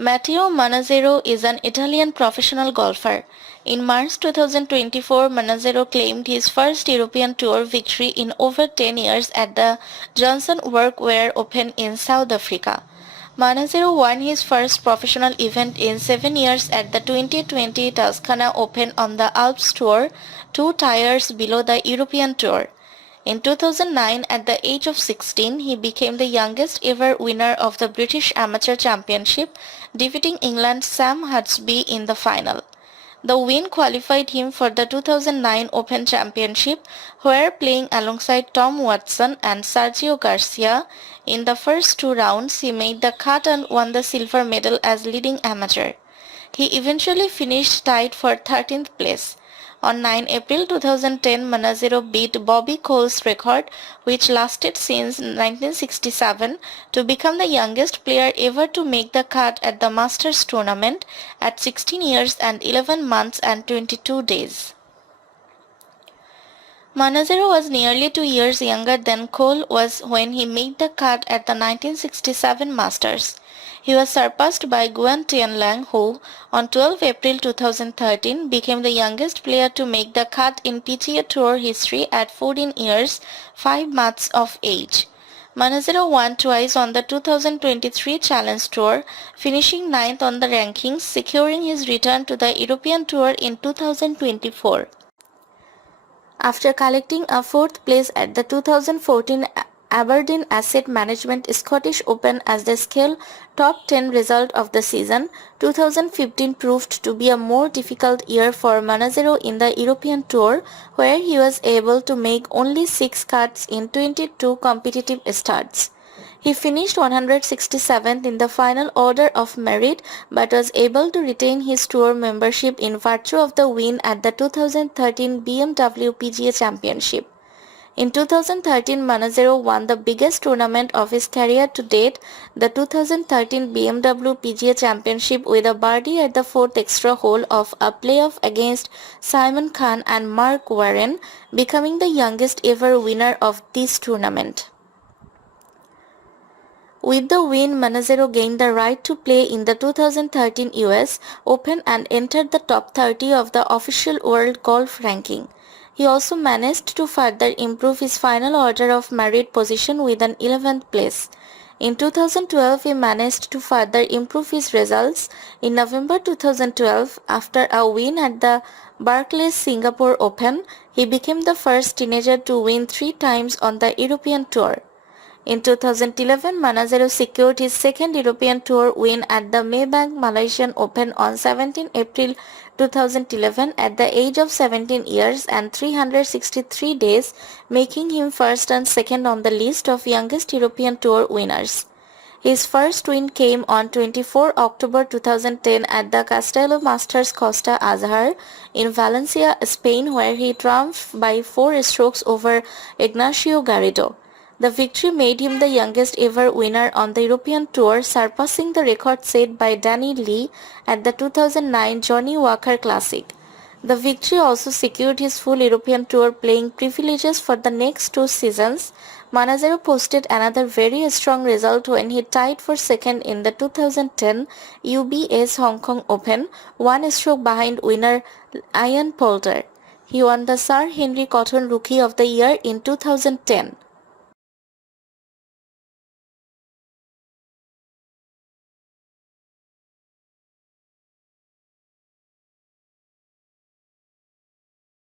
Matteo Manassero is an Italian professional golfer. In March 2024, Manassero claimed his first European Tour victory in over 10 years at the Jonsson Workwear Open in South Africa. Manassero won his first professional event in 7 years at the 2020 Toscana Open on the Alps Tour, 2 tiers below the European Tour. In 2009, at the age of 16, he became the youngest ever winner of the British Amateur Championship, defeating England's Sam Hutsby in the final. The win qualified him for the 2009 Open Championship, where playing alongside Tom Watson and Sergio Garcia in the first 2 rounds, he made the cut and won the silver medal as leading amateur. He eventually finished tied for 13th place. On 9 April 2010, Manassero beat Bobby Cole's record, which lasted since 1967, to become the youngest player ever to make the cut at the Masters tournament at 16 years and 11 months and 22 days. Manassero was nearly 2 years younger than Cole was when he made the cut at the 1967 Masters. He was surpassed by Guan Tianlang, who, on 12 April 2013, became the youngest player to make the cut in PGA Tour history at 14 years, 5 months of age. Manassero won twice on the 2023 Challenge Tour, finishing 9th on the rankings, securing his return to the European Tour in 2024. After collecting a 4th place at the 2014 Aberdeen Asset Management Scottish Open as the scale top 10 result of the season, 2015 proved to be a more difficult year for Manassero in the European Tour, where he was able to make only 6 cuts in 22 competitive starts. He finished 167th in the final order of merit, but was able to retain his tour membership in virtue of the win at the 2013 BMW PGA Championship. In 2013, Manassero won the biggest tournament of his career to date, the 2013 BMW PGA Championship, with a birdie at the 4th extra hole of a playoff against Simon Khan and Mark Warren, becoming the youngest ever winner of this tournament. With the win, Manassero gained the right to play in the 2013 US Open and entered the top 30 of the official world golf ranking. He also managed to further improve his final order of merit position with an 11th place. In 2012, he managed to further improve his results. In November 2012, after a win at the Barclays Singapore Open, he became the first teenager to win 3 times on the European Tour. In 2011, Manassero secured his second European Tour win at the Maybank Malaysian Open on 17 April 2011 at the age of 17 years and 363 days, making him first and second on the list of youngest European Tour winners. His first win came on 24 October 2010 at the Castello Masters Costa Azahar in Valencia, Spain, where he triumphed by 4 strokes over Ignacio Garrido. The victory made him the youngest ever winner on the European Tour, surpassing the record set by Danny Lee at the 2009 Johnny Walker Classic. The victory also secured his full European Tour playing privileges for the next 2 seasons. Manassero posted another very strong result when he tied for second in the 2010 UBS Hong Kong Open, 1 stroke behind winner Ian Poulter. He won the Sir Henry Cotton Rookie of the Year in 2010.